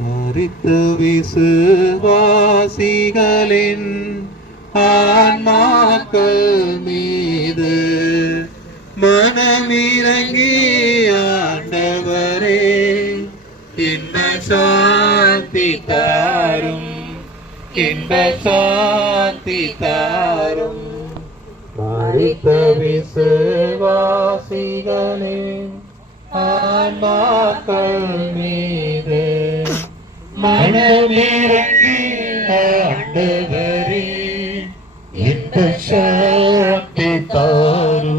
மறித்த விசுவாசிகளின் ஆன்மாக்கள் மீது மனமிறங்கி ஆண்டவரே இன்ப சாந்தி தாரும் இன்ப சாந்தி தாரும். மறித்த விசுவாசிகளின் ஆன்மாக்கள் மீது மனமிறங்கி ஆண்டவரே இன்ப சாந்தி தாரு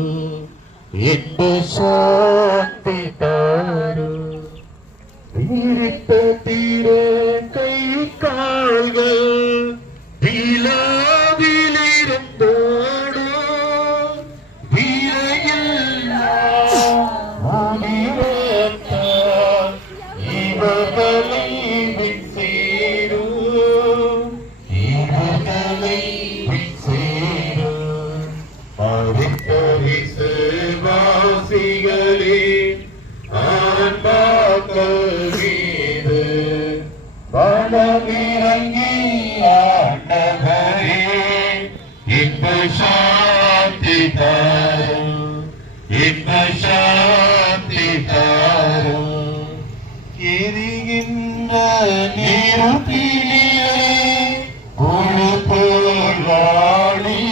இன்ப சாந்தி தாரு சாந்தி தாரும் இன்ப சாந்தி தாரும் எரிகின்ற நீரத்திலே ஒரு போராளி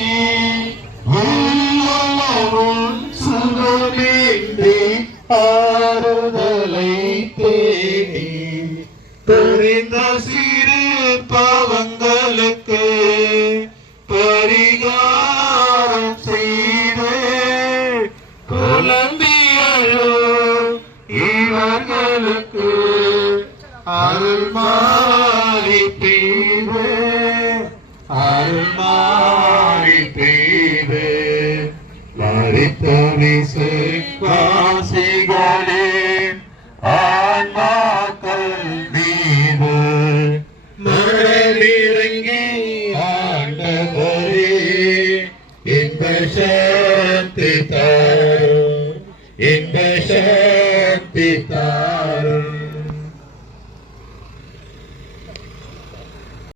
உள்ளவும் சுகமேந்தி ஆறுதலை இந்த சிறு பாவங்களுக்கு பரிகாரம் செய்து புலம்பியோ இவர்களுக்கு அருள் மாறி பெய்து அருள்மாறி பெய்து மறித்த விசுவாசிகளே ஆன்மா தாரும் இன்ப சாந்தி தாரும்